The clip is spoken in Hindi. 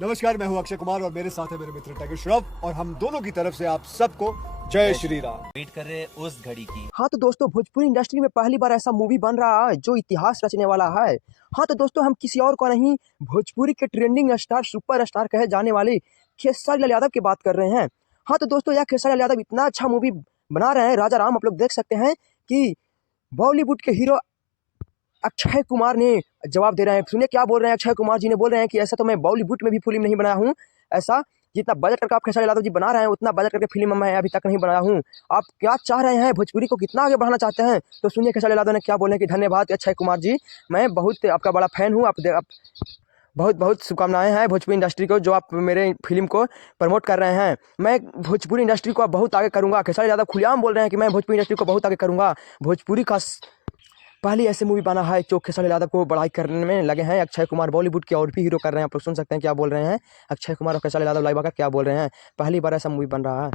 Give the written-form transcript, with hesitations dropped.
नमस्कार, मैं हूं अक्षय कुमार और मेरे साथ है मेरे मित्र टाइगर श्रॉफ और हम दोनों की तरफ से आप सबको जय श्री राम। वेट कर रहे हैं उस घड़ी की। हाँ तो दोस्तों, भोजपुरी इंडस्ट्री में पहली बार ऐसा मूवी बन रहा है जो इतिहास रचने वाला है। हाँ तो दोस्तों, हम किसी और को नहीं, भोजपुरी के ट्रेंडिंग स्टार, सुपर स्टार कहे जाने वाले खेसारी लाल यादव की बात कर रहे हैं। हाँ तो दोस्तों, यह खेसारी लाल यादव इतना अच्छा मूवी बना रहे हैं, राजा राम। आप लोग देख सकते हैं कि बॉलीवुड के हीरो अक्षय कुमार ने जवाब दे रहे हैं। सुनिए क्या बोल रहे हैं। अक्षय कुमार जी ने बोल रहे हैं कि ऐसा तो मैं बॉलीवुड में भी फिल्म नहीं बनाया हूँ। ऐसा जितना बजट करके आप खेसारी यादव जी बना रहे हैं, उतना बजट करके फिल्म मैं अभी तक नहीं बनाया हूँ। आप क्या चाह रहे हैं, भोजपुरी को कितना आगे बढ़ाना चाहते हैं? तो सुनिए खेसारी यादव ने क्या बोले कि धन्यवाद अक्षय कुमार जी, मैं बहुत आपका बड़ा फैन हूँ। आप बहुत बहुत शुभकामनाएं हैं भोजपुरी इंडस्ट्री को, जो आप मेरे फिल्म को प्रमोट कर रहे हैं। मैं भोजपुरी इंडस्ट्री को बहुत आगे करूँगा। खेसारी यादव खुलेआम बोल रहे हैं कि मैं भोजपुरी इंडस्ट्री को बहुत आगे करूँगा। भोजपुरी का पहली ऐसी मूवी बना है जो खेसारी यादव को बड़ाई करने में लगे हैं। अक्षय कुमार बॉलीवुड के और भी हीरो कर रहे हैं। आप लोग सुन सकते हैं क्या बोल रहे हैं। अक्षय कुमार और खेसारी यादव लाइव आकर क्या बोल रहे हैं। पहली बार ऐसा मूवी बन रहा है।